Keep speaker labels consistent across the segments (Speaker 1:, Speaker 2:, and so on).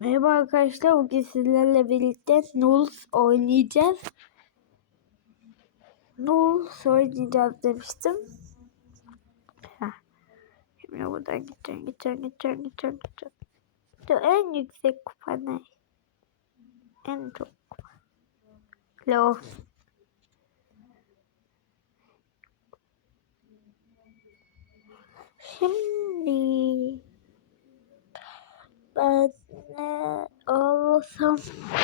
Speaker 1: Merhaba arkadaşlar. Bugün sizlerle birlikte Nulls oynayacağız. Nulls oynayacağız demiştim. Heh. Şimdi buradan gideceğim, gideceğim, gideceğim, gideceğim, gideceğim. Şu en yüksek kupa ne? En çok kupa. Low. Şimdi ben ne alsam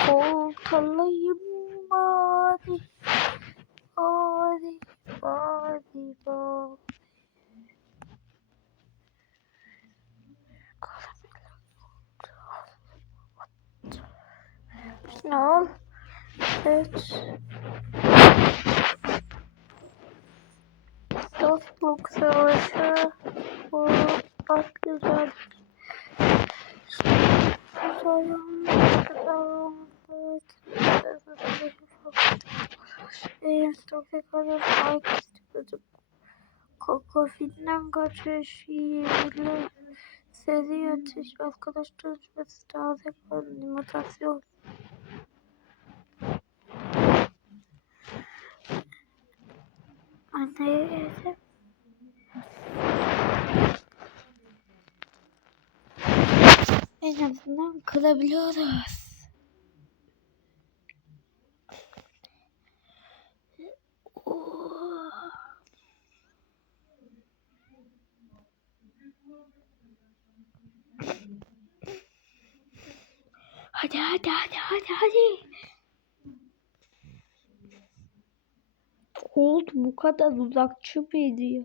Speaker 1: koltalayım bari. Bari, bari, bari. Ne al? Evet. Dostluk savaşı. Bu bak güzel. Kokofinden kaçış ile seri ateş arkadaşlar ve taze animasyon. Anne en azından kılabiliyoruz. Hadi hadi hadi hadi hadi. Colt bu kadar uzakçı mıydı ya?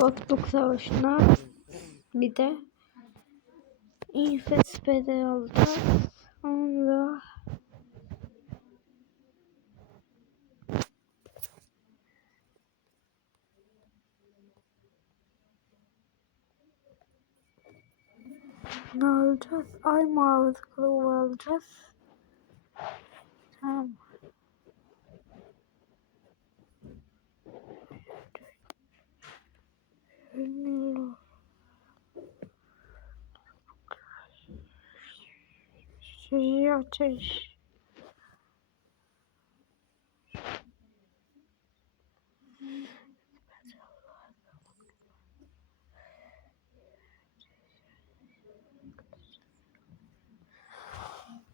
Speaker 1: Dostluk Savaşı'na bir de İFSP'de alacağız. Sonra ne alacağız? Ay kılığı alacağız. Tamam. Ünlü. Seri ateş.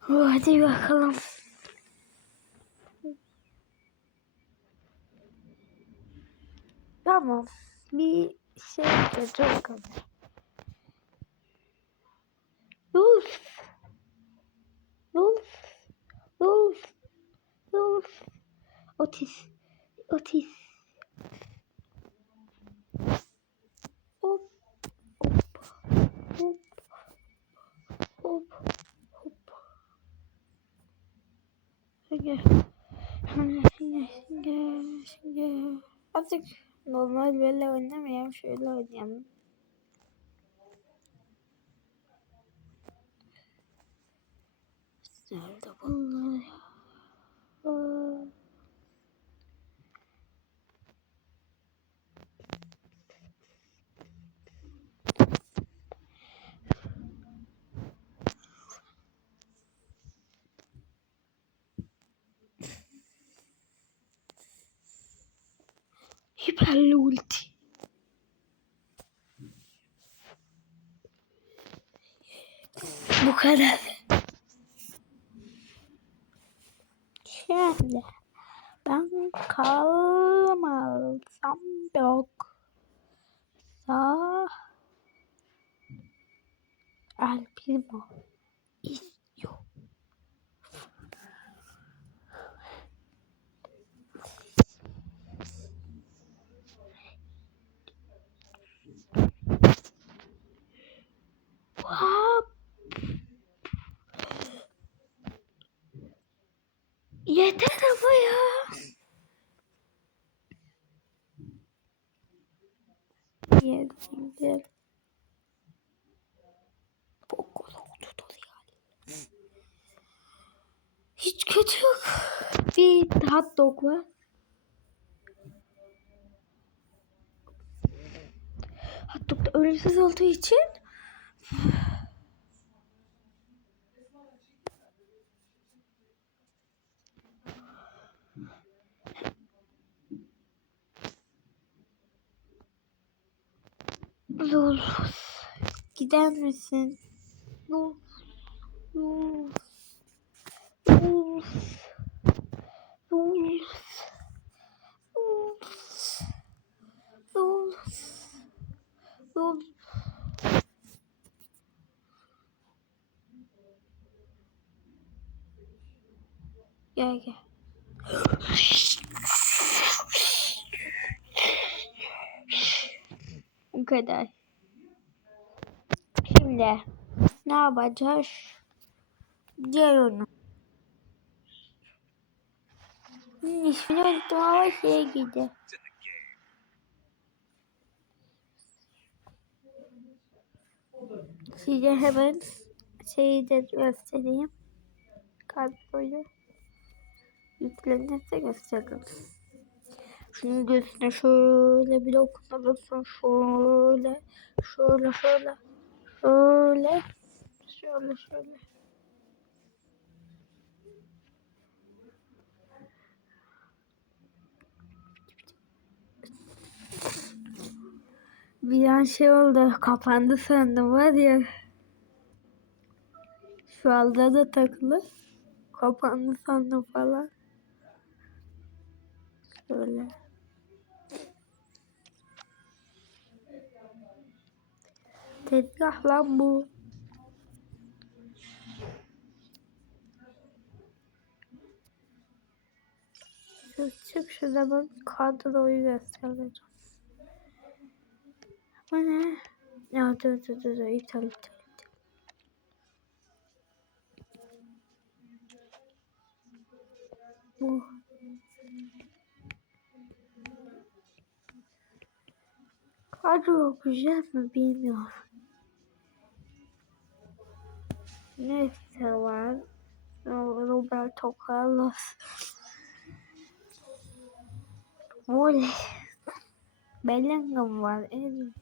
Speaker 1: Hadi bakalım. Tamam. Bir şey yapacağım normal böyle oynamayalım. Şöyle oynayalım. Nerede bunlar ya? Hiperli. Bu kadar. Şimdi ben kalmazsam yok. Sağ El Yeter ama ya. Dolu yani. Hiç kötü yok. Bir hot dog var. Hot dog da ölümsüz olduğu için Gider misin? Yol. Yol. Yol. Yol. Yol. Yol. Gel gel. Bu kadar. Şimdi ne yapacağız? Diğer onu. Hmm, ismini unuttum ama şeye gitti. Size hemen şeyi de göstereyim. Kadroyu yüklenirse gösteririm. Şunun göğsüne şöyle bir dokunmalısın. Şöyle, şöyle, şöyle, şöyle, şöyle, şöyle. Bir an şey oldu, kapandı sandım var ya. Şu anda da takılı. Kapandı sandım falan. Şöyle. Tezgah lan bu. Çık şurada ben kadroyu göstereceğim. Bu ne? Ya dur dur dur dur iptal. iptal. Bu. Kadro güzel mi bilmiyorum. Neyse var. Roberto Carlos. Voley. Bellingham var. En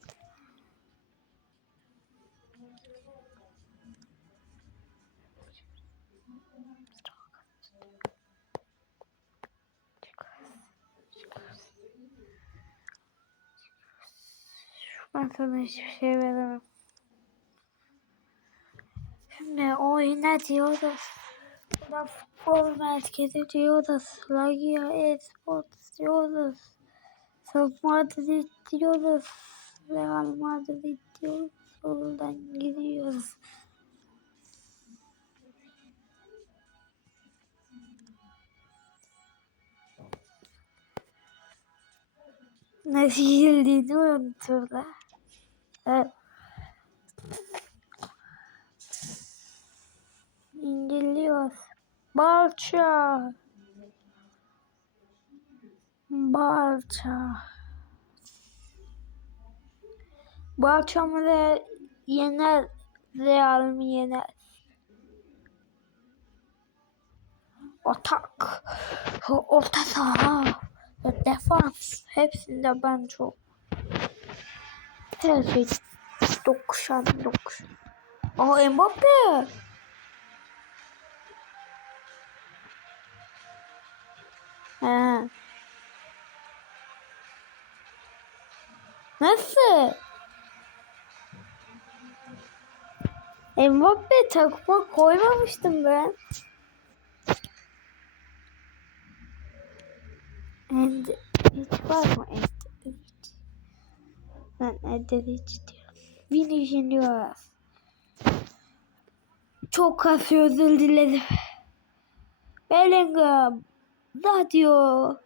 Speaker 1: Ben sana hiçbir şey veremem. Şimdi oyuna diyoruz. Buna futbol merkezi diyoruz. Lagia Esports diyoruz. Real Madrid diyoruz. Real Madrid diyoruz. Oradan gidiyoruz. Nasıl girdiğini unuturlar. Evet. İngiliyoruz. Balça. Balça. Balça mı da yener? Real mi yener? Atak. Orta saha. Defans. Hepsinde ben çok. Her şey dokuşan dokuşan. Mbappe. He. Nasıl? Mbappe takma koymamıştım ben. And hiç var mı? And. Ben Ender hiç diyorum. Vinicius diyoruz. Çok kasıyor özür dilerim. Bellingham. Radyo.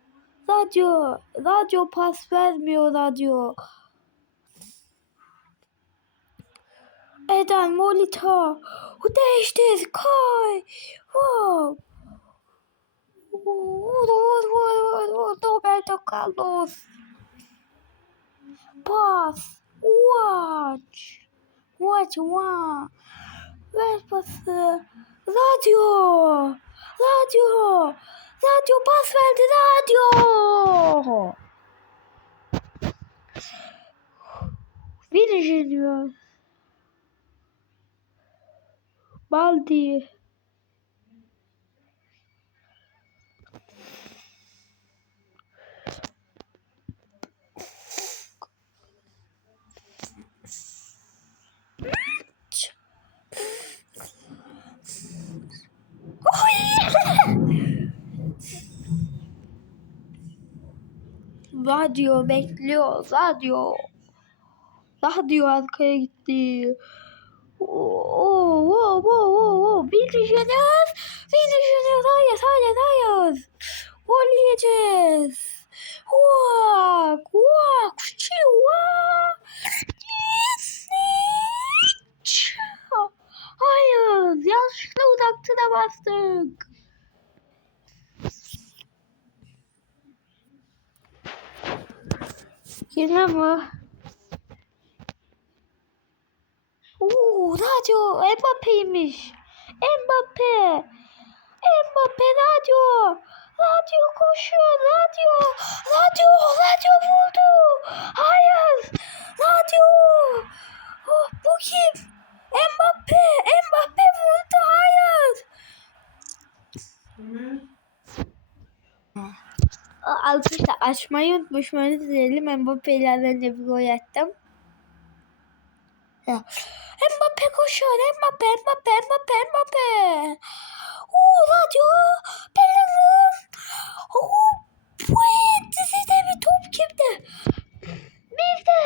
Speaker 1: Radyo. Radyo pas vermiyor radyo. Eden Molita. Değişti. Kay. Wow. Vur vur vur vur Roberto Carlos. Pas. Watch. Watch. Watch. Ver pası. Radyo. Radyo. Radyo pas verdi radyo. Bir Junior. Baldi. Radyo bekliyor. Radyo. Radyo arkaya gitti. Oo, oo, oo, oo, oo. Bileceğiz. Bileceğiz. Hayır, hayır, hayır. Gol yiyeceğiz. Vak, vak, çiva. Hayır, yanlışlıkla uzaktına bastık. Yine mi? Oo, radyo Mbappe'ymiş. Mbappe. Mbappe radyo. Radyo koşuyor. Radyo. Radyo. Radyo vurdu. Hayır. Radyo. Oh, bu kim? Mbappe. Mbappe vurdu. Hayır. Arkadaşlar açmayı unutmuşum. Öyle diyelim. Mbappe ile az önce bir gol attım. Mbappe koşuyor. Mbappe, Mbappe, Mbappe, Mbappe. Oo, radyo. Bellingham. Oo, bu dizide bir top kimde? Bir de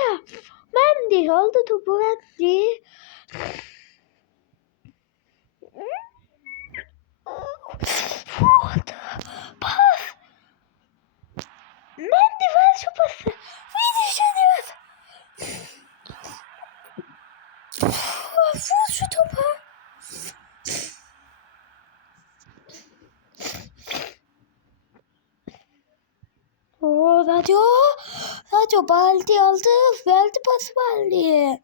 Speaker 1: Mendy aldı topu Mendy. Pas. Mendy ver şu pası. Finish Vur şu topa. Oo, radyo. Radyo baldi aldı. Verdi pası baldiye.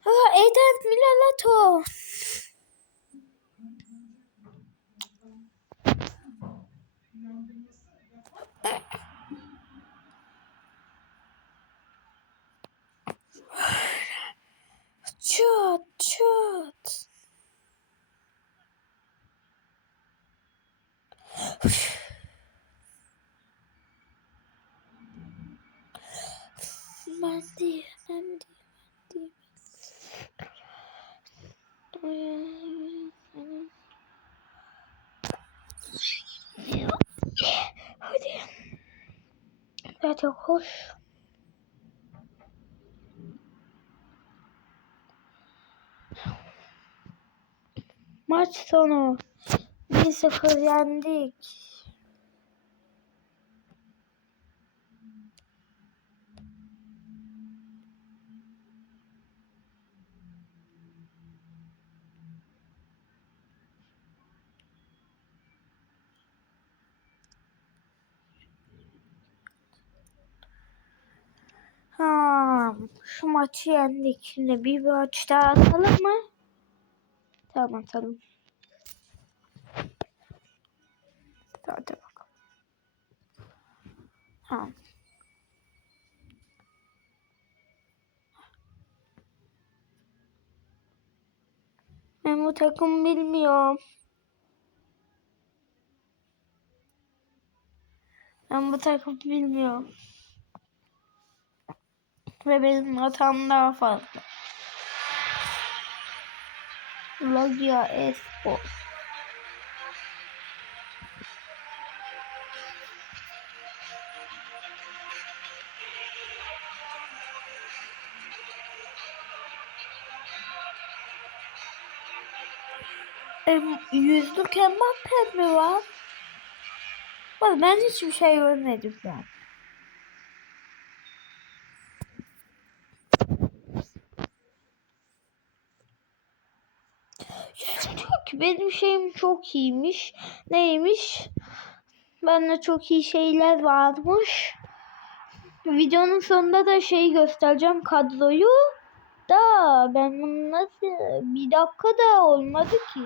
Speaker 1: Ha, Eden Milalato. Çat çat. Mandi, mandi, mandi. Hadi. Hadi koş. Maç sonu 1-0 yendik. Ha, şu maçı yendik. Şimdi bir maç daha atalım mı? Tamam atalım. Hadi bakalım. Ha. Ben bu takım bilmiyorum. Ben bu takım bilmiyorum. Ve benim hatam daha fazla. Loggia Espor. Em, yüzlük Mbappe mi var? Bak ben hiçbir şey görmedim ben. Ki benim şeyim çok iyiymiş. Neymiş? Bende çok iyi şeyler varmış. Videonun sonunda da şeyi göstereceğim kadroyu. Da ben bunu nasıl bir dakika da olmadı ki.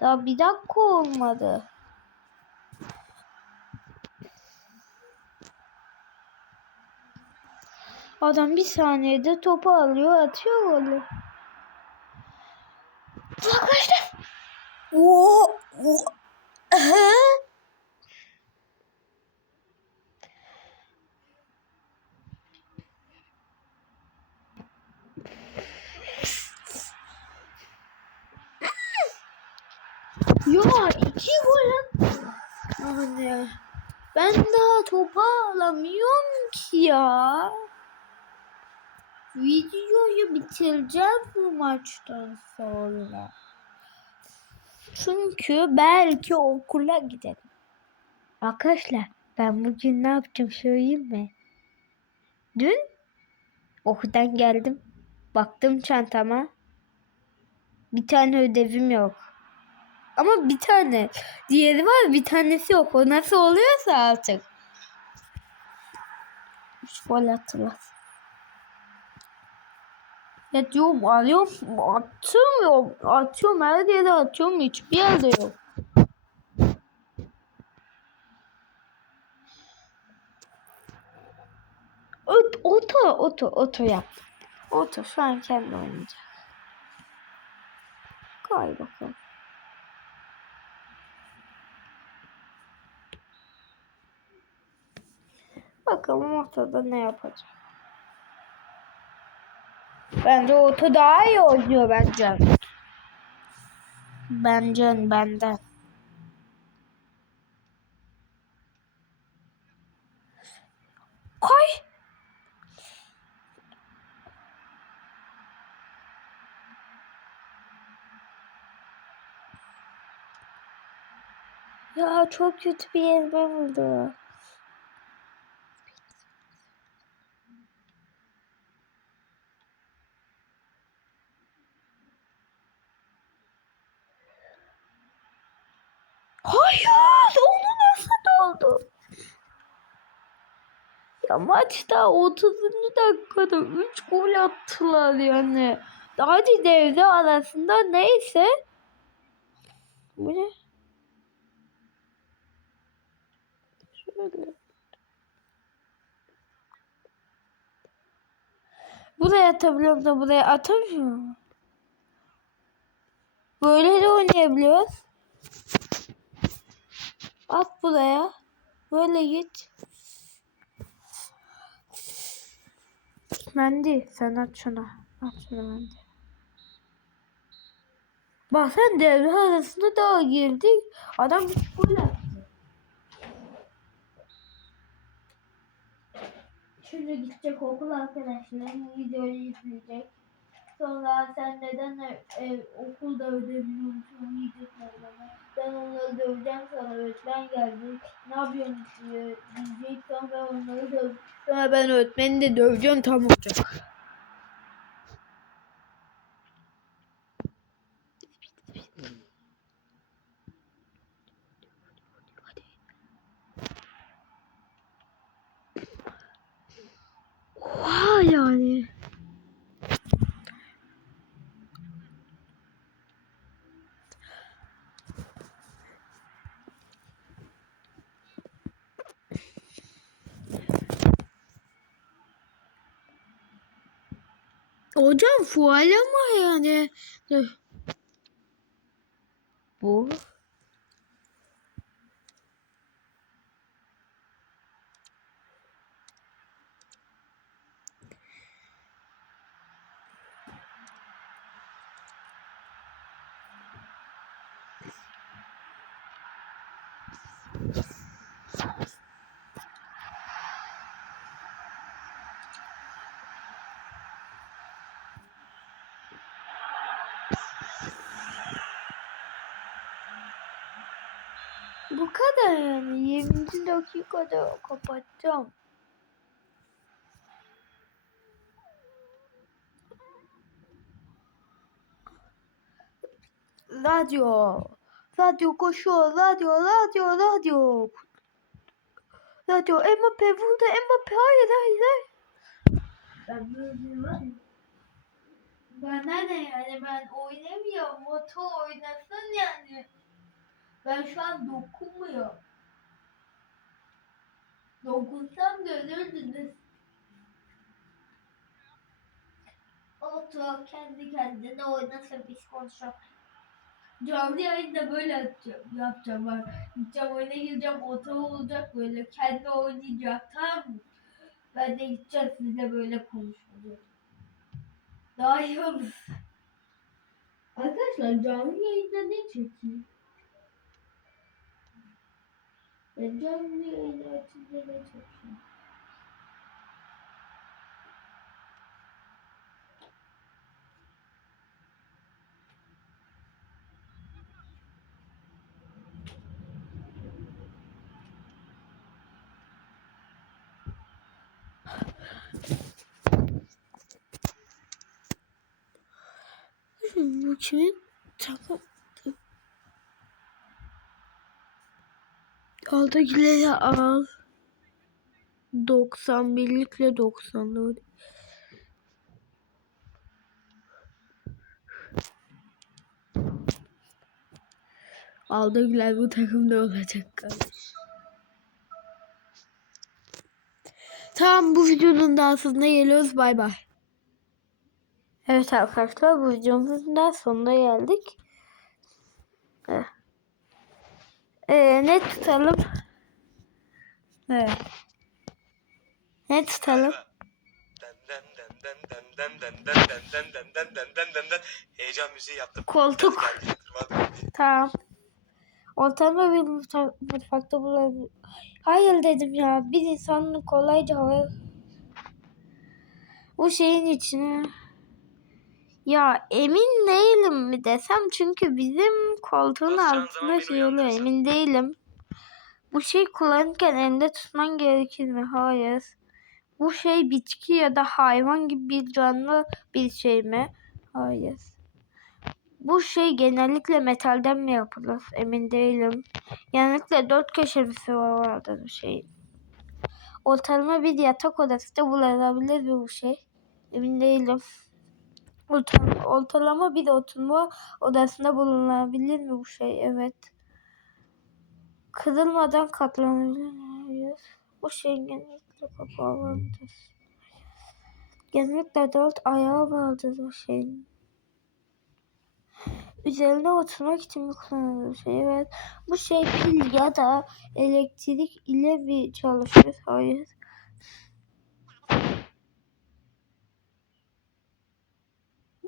Speaker 1: Daha bir dakika olmadı. Adam bir saniyede topu alıyor atıyor golü. Arkadaşlar. Oo, oo. Hı? Ya iki gol. Anne. Ben daha topu alamıyorum ki ya. Videoyu bitireceğim bu maçtan sonra. Çünkü belki okula giderim. Arkadaşlar ben bugün ne yaptım söyleyeyim mi? Dün okuldan geldim. Baktım çantama. Bir tane ödevim yok. Ama bir tane. Diğeri var bir tanesi yok. O nasıl oluyorsa artık. Üç gol attılar. Ya diyorum alıyorum atıyorum atıyorum her yere atıyorum hiçbir yerde yok. Ot, oto oto oto yap. Oto şu an kendi oynayacak. Koy bakalım. Bakalım ortada ne yapacak. Bence oto daha iyi oynuyor bence. Bence benden. Koy. Ya çok kötü bir yerime vurdu. Hayır, onu nasıl oldu? Ya maçta 30. dakikada 3 gol attılar yani. Hadi devre arasında neyse. Bu ne? Şöyle. Buraya atabiliyorum da buraya atamıyorum. Böyle de oynayabiliyoruz. At buraya. Böyle git. Mendi sen at şuna. At şuna Mendi. Bak sen devre arasında daha girdik. Adam hiç gol attı. Şimdi gidecek okul arkadaşlarım videoyu izleyecek. Sonra sen neden ev, ev, okulda ödevini bana. Ben onları döveceğim sana öğretmen geldi. Ne yapıyorsun diye diyecek sonra onları döv. Sonra ben öğretmeni de döveceğim tam olacak. Oha yani. Hocam fual ama yani. Bu. Bu kadar yani. 20. dakikada kapatacağım. Radyo. Radyo koşuyor. Radyo, radyo, radyo. Radyo. Mbappe vurdu. Mbappe hayır, hayır, hayır. Ben böyle ne yani ben oynamıyorum. Motor oynasın yani. Ben şu an dokunmuyorum. Dokunsam görürdünüz. Otur kendi kendine oynasın biz konuşalım. Canlı yayında böyle yapacağım. yapacağım ben. Gideceğim oyuna gireceğim. Otur olacak böyle. Kendi oynayacak tamam mı? Ben de gideceğim sizle böyle konuşacağım. Daha iyi olur. Arkadaşlar canlı yayında ne çekeyim? Ben canlı yayını açınca ne? Bu kimin? Tamam. Alttakileri al. 91'likle 94. Alttakiler bu takımda olacak kardeş. Tamam bu videonun daha sonuna geliyoruz. Bay bay. Evet arkadaşlar bu videomuzun da sonuna geldik. Evet. Ee, ne tutalım? Evet. Ne tutalım?
Speaker 2: Heyecan müziği yaptım.
Speaker 1: Koltuk. Tamam. Ortamda bir mutfa- mutfakta bulabilir. Hayır dedim ya. Bir insanın kolayca havaya... Bu şeyin içine... Ya emin değilim mi desem çünkü bizim koltuğun
Speaker 2: Basacağın
Speaker 1: altında şey oluyor emin değilim. Bu şey kullanırken elinde tutman gerekir mi? Hayır. Bu şey bitki ya da hayvan gibi bir canlı bir şey mi? Hayır. Bu şey genellikle metalden mi yapılır? Emin değilim. Genellikle dört köşesi var vardır bu şeyin. Ortalama bir yatak odasında bulunabilir mi bu şey? Emin değilim. Ortalama, bir oturma odasında bulunabilir mi bu şey? Evet. Kırılmadan katlanabilir. Bu şey genellikle kapağı vardır. Genellikle dört ayağı vardır bu şeyin. Üzerine oturmak için mi kullanılır şey? Evet. Bu şey pil ya da elektrik ile mi çalışır? Hayır.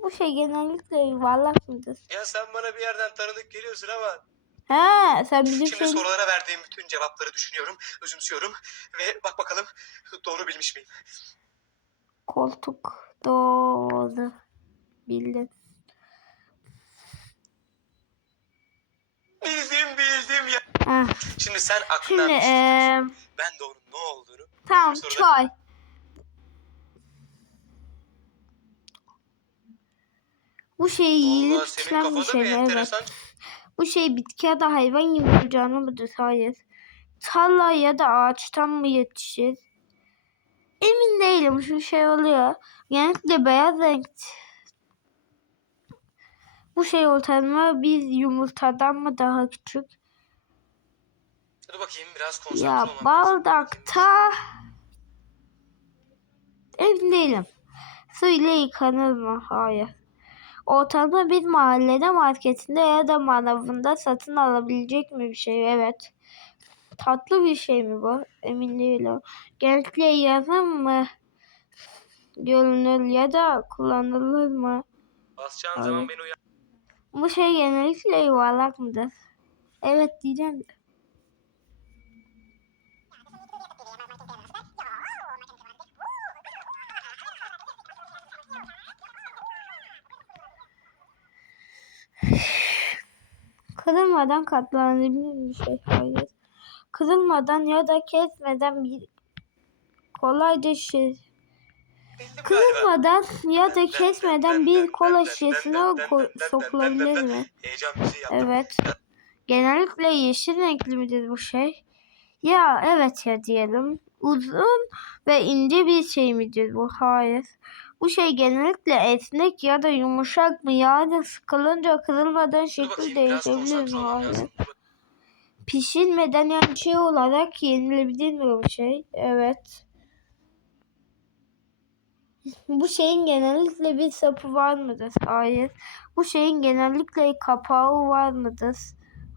Speaker 1: Bu şey genellikle yuvarlak mıdır?
Speaker 2: Ya sen bana bir yerden tanıdık geliyorsun ama
Speaker 1: Ha, sen bizim
Speaker 2: şimdi
Speaker 1: şey...
Speaker 2: sorulara verdiğim bütün cevapları düşünüyorum, özümsüyorum ve bak bakalım doğru bilmiş miyim?
Speaker 1: Koltuk. Doğru. Bildin.
Speaker 2: Bildim bildim ya.
Speaker 1: Ah.
Speaker 2: Şimdi sen aklından
Speaker 1: Şimdi
Speaker 2: tutuyorsun. Ben de onun ne olduğunu
Speaker 1: tamam çay. Bu şey yiyilip içilen bir şey? Evet. Bu şey bitki ya da hayvan canlı mıdır? Hayır. Tarla ya da ağaçtan mı yetişir? Emin değilim. Şu şey oluyor. Genellikle beyaz renk. Bu şey ortalama bir yumurtadan mı daha küçük?
Speaker 2: Dur bakayım biraz konsantre
Speaker 1: Ya bardakta emin değilim. Su ile yıkanır mı? Hayır. Ortalama bir mahallede marketinde ya da manavında satın alabilecek mi bir şey? Evet. Tatlı bir şey mi bu? Emin değilim. Genellikle yazın mı görünür ya da kullanılır mı?
Speaker 2: Basacağın
Speaker 1: Abi.
Speaker 2: zaman beni uyan.
Speaker 1: Bu şey genellikle yuvarlak mıdır? Evet diyeceğim de. Kırılmadan katlanabilir bir şey. Hayır. Kırılmadan ya da kesmeden bir kolayca
Speaker 2: galiba.
Speaker 1: Kırılmadan ya da kesmeden bir kola şişesine ko- sokulabilir mi? Evet. Genellikle yeşil renkli midir bu şey? Ya evet ya diyelim. Uzun ve ince bir şey midir bu? Hayır. Bu şey genellikle esnek ya da yumuşak mı? Yani sıkılınca kırılmadan şekil değişebilir mi? Hayır.
Speaker 2: lazım.
Speaker 1: Pişirmeden yani şey olarak yenilebilir mi bu şey? Evet. Bu şeyin genellikle bir sapı var mıdır? Hayır. Bu şeyin genellikle kapağı var mıdır?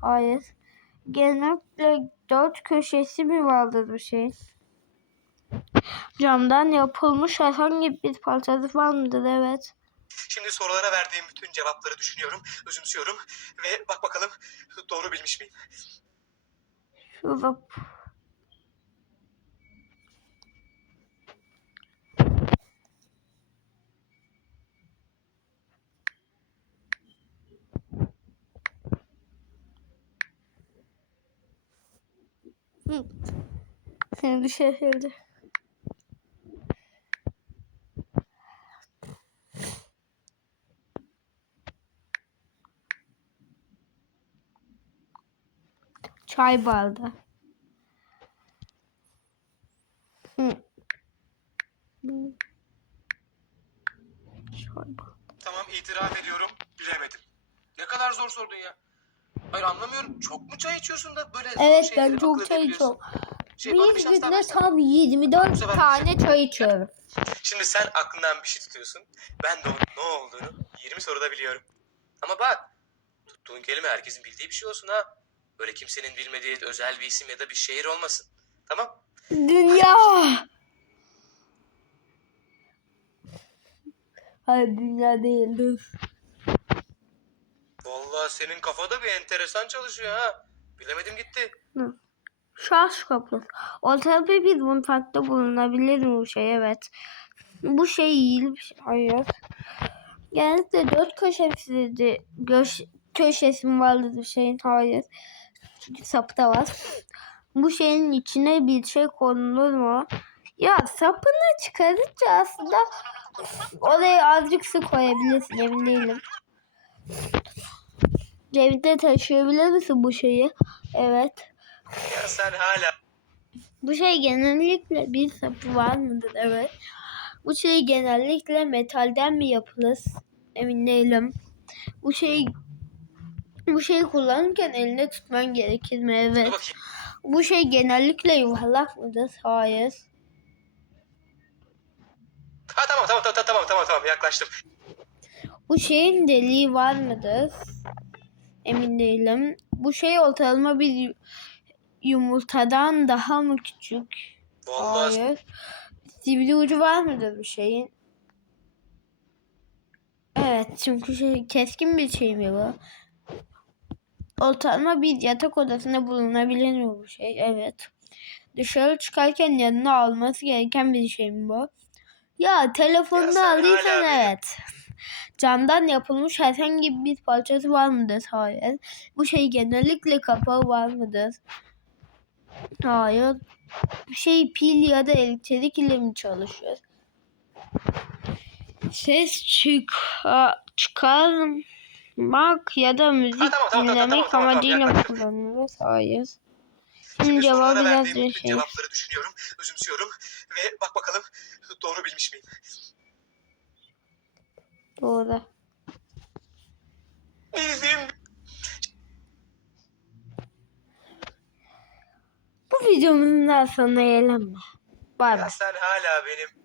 Speaker 1: Hayır. Genellikle dört köşesi mi vardır bu şeyin? Camdan yapılmış herhangi bir parçası var mıdır? Evet.
Speaker 2: Şimdi sorulara verdiğim bütün cevapları düşünüyorum, özümsüyorum ve bak bakalım doğru bilmiş miyim?
Speaker 1: Şurada Hı. Seni düşürüldü. Çay Çay bardağı.
Speaker 2: Tamam itiraf ediyorum, bilemedim. Ne kadar zor sordun ya. Hayır anlamıyorum. Çok mu çay içiyorsun da böyle
Speaker 1: Evet
Speaker 2: şeyleri
Speaker 1: ben
Speaker 2: akıl
Speaker 1: çok çay
Speaker 2: edebiliyorsun?
Speaker 1: içiyorum.
Speaker 2: Şey, bana bir
Speaker 1: Bir
Speaker 2: şans daha
Speaker 1: günde
Speaker 2: versene.
Speaker 1: tam
Speaker 2: Bu
Speaker 1: 24
Speaker 2: sefer
Speaker 1: tane çay içiyorum.
Speaker 2: Şimdi sen aklından bir şey tutuyorsun. Ben de onun ne olduğunu 20 soruda biliyorum. Ama bak tuttuğun kelime herkesin bildiği bir şey olsun ha. Böyle kimsenin bilmediği özel bir isim ya da bir şehir olmasın. Tamam?
Speaker 1: Dünya. Hayır dünya değildir.
Speaker 2: Vallahi senin kafada bir enteresan çalışıyor ha. Bilemedim gitti.
Speaker 1: Şarj kapısı. Ortada bir mutfakta bulunabilir mi bu şey? Evet. Bu şey iyi bir şey. Hayır. Genellikle dört köşesi göş, köşesi mi vardı bu şeyin? Hayır. Sapı da var. Bu şeyin içine bir şey konulur mu? Ya sapını çıkarınca aslında oraya azıcık su koyabilirsin emin değilim. Cebinde taşıyabilir misin bu şeyi? Evet.
Speaker 2: Ya sen hala
Speaker 1: Bu şey genellikle bir sapı var mıdır? Evet. Bu şey genellikle metalden mi yapılır? Emin değilim. Bu şey bu şeyi kullanırken elinde tutman gerekir mi? Evet. Bu şey genellikle yuvarlak mıdır? Hayır.
Speaker 2: Ha tamam tamam tamam tamam tamam tamam yaklaştım.
Speaker 1: Bu şeyin deliği var mıdır? Emin değilim. Bu şey ortalama bir yu- yumurtadan daha mı küçük?
Speaker 2: Vallahi
Speaker 1: Hayır. Sivri ucu var mıdır bu şeyin? Evet çünkü şey, keskin bir şey mi bu? Ortalama bir yatak odasında bulunabilir bu şey? Evet. Dışarı çıkarken yanına alması gereken bir şey mi bu? Ya telefonunu
Speaker 2: Ya
Speaker 1: aldıysan evet. Camdan yapılmış herhangi bir parçası var mıdır? Hayır. Bu şey genellikle kapağı var mıdır? Hayır. Şey pil ya da elektrik ile mi çalışıyor? Ses çık çıkarmak ya da müzik
Speaker 2: Ha, tamam, tamam, tamam,
Speaker 1: dinlemek
Speaker 2: tamam, tamam,
Speaker 1: amacıyla mı
Speaker 2: yaklaştım.
Speaker 1: kullanılır? Hayır.
Speaker 2: Şimdi
Speaker 1: cevabı biraz şey.
Speaker 2: cevapları düşünüyorum, özümsüyorum ve bak bakalım doğru bilmiş miyim?
Speaker 1: Doğru.
Speaker 2: Bildim.
Speaker 1: Bu videomuzun daha sonuna gelelim? Bay bay.
Speaker 2: Sen hala benim